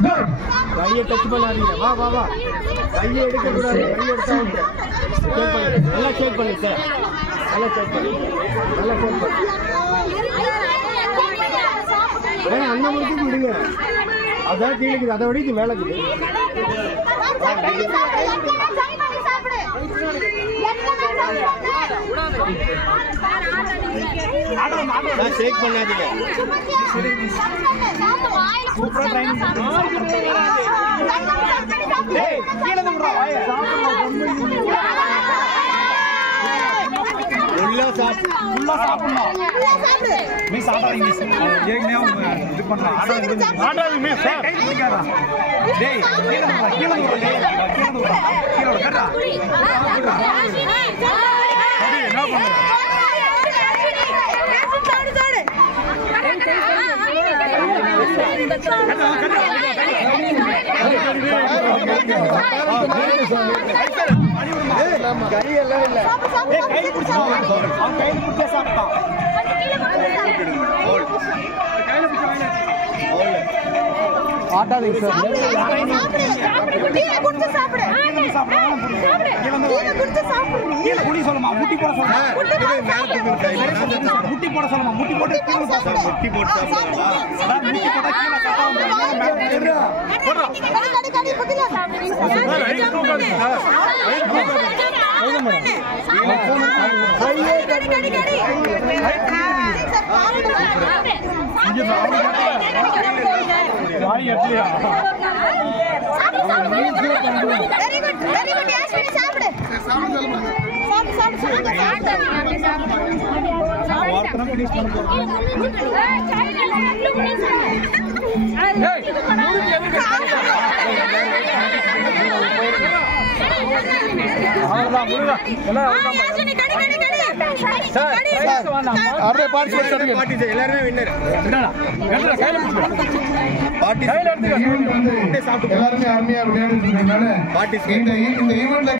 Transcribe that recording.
கையை டச் பண்ணாதீங்க. வா வா வா. கையை எடுக்கக்கூடாது. கையை எடுத்தா நல்லா சேக் பண்ணு சார். நல்லா சேக் பண்ணு. நல்லா சேக் பண்ணு. அந்த மட்டும் விடுங்க. அதான் கீழே அதை விட இது மேலே இருக்குது. ஷேக் பண்ணாதீங்க. கையெல்லாம் இல்ல. ஆட்டாதீங்க சார். முட்டி சொல்லுமா, முட்டி போட சொல்லுமா, முட்டி போட சொல்லுமா, முட்டி போட்டு முட்டி போட்டு எல்லாருமே அருமையா